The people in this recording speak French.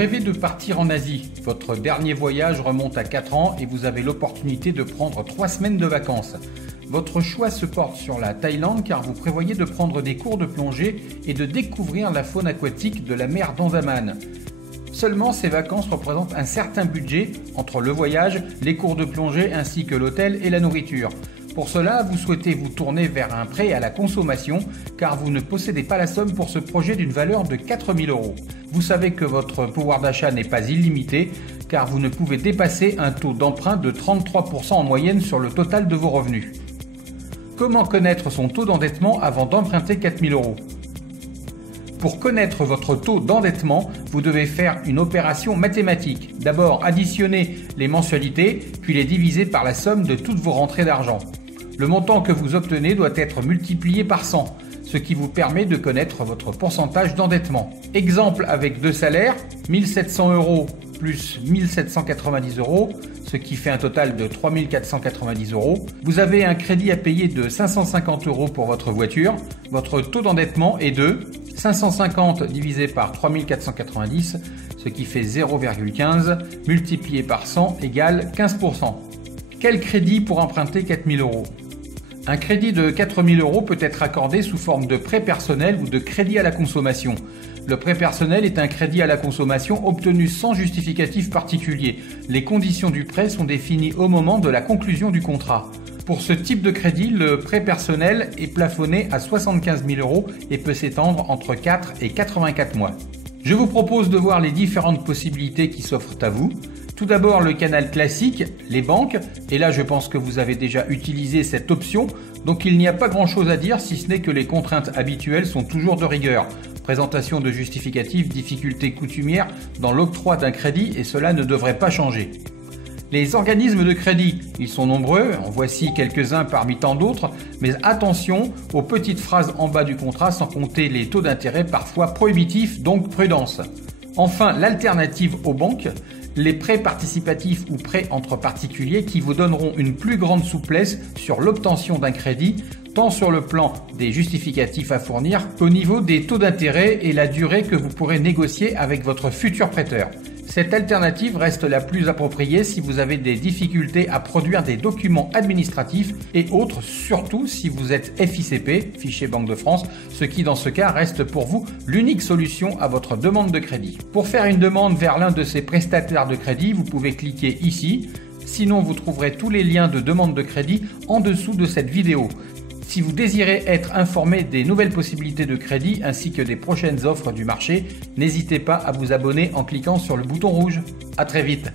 rêvez de partir en Asie. Votre dernier voyage remonte à 4 ans et vous avez l'opportunité de prendre 3 semaines de vacances. Votre choix se porte sur la Thaïlande car vous prévoyez de prendre des cours de plongée et de découvrir la faune aquatique de la mer d'Andaman. Seulement, ces vacances représentent un certain budget entre le voyage, les cours de plongée ainsi que l'hôtel et la nourriture. Pour cela, vous souhaitez vous tourner vers un prêt à la consommation car vous ne possédez pas la somme pour ce projet d'une valeur de 4 000 €. Vous savez que votre pouvoir d'achat n'est pas illimité car vous ne pouvez dépasser un taux d'emprunt de 33% en moyenne sur le total de vos revenus. Comment connaître son taux d'endettement avant d'emprunter 4 000 €? Pour connaître votre taux d'endettement, vous devez faire une opération mathématique. D'abord, additionner les mensualités, puis les diviser par la somme de toutes vos rentrées d'argent. Le montant que vous obtenez doit être multiplié par 100, ce qui vous permet de connaître votre pourcentage d'endettement. Exemple avec 2 salaires, 1 700 € plus 1 790 €, ce qui fait un total de 3 490 €. Vous avez un crédit à payer de 550 € pour votre voiture. Votre taux d'endettement est de 550 divisé par 3 490, ce qui fait 0,15, multiplié par 100 égale 15%. Quel crédit pour emprunter 4 000 €? Un crédit de 4 000 € peut être accordé sous forme de prêt personnel ou de crédit à la consommation. Le prêt personnel est un crédit à la consommation obtenu sans justificatif particulier. Les conditions du prêt sont définies au moment de la conclusion du contrat. Pour ce type de crédit, le prêt personnel est plafonné à 75 000 € et peut s'étendre entre 4 et 84 mois. Je vous propose de voir les différentes possibilités qui s'offrent à vous. Tout d'abord, le canal classique, les banques, et là je pense que vous avez déjà utilisé cette option, donc il n'y a pas grand chose à dire si ce n'est que les contraintes habituelles sont toujours de rigueur. Présentation de justificatifs, difficultés coutumières dans l'octroi d'un crédit et cela ne devrait pas changer. Les organismes de crédit, ils sont nombreux, en voici quelques-uns parmi tant d'autres, mais attention aux petites phrases en bas du contrat sans compter les taux d'intérêt parfois prohibitifs, donc prudence. Enfin, l'alternative aux banques, les prêts participatifs ou prêts entre particuliers qui vous donneront une plus grande souplesse sur l'obtention d'un crédit, tant sur le plan des justificatifs à fournir qu'au niveau des taux d'intérêt et la durée que vous pourrez négocier avec votre futur prêteur. Cette alternative reste la plus appropriée si vous avez des difficultés à produire des documents administratifs et autres, surtout si vous êtes FICP, Fichier Banque de France, ce qui dans ce cas reste pour vous l'unique solution à votre demande de crédit. Pour faire une demande vers l'un de ces prestataires de crédit, vous pouvez cliquer ici. Sinon, vous trouverez tous les liens de demande de crédit en dessous de cette vidéo. Si vous désirez être informé des nouvelles possibilités de crédit ainsi que des prochaines offres du marché, n'hésitez pas à vous abonner en cliquant sur le bouton rouge. À très vite.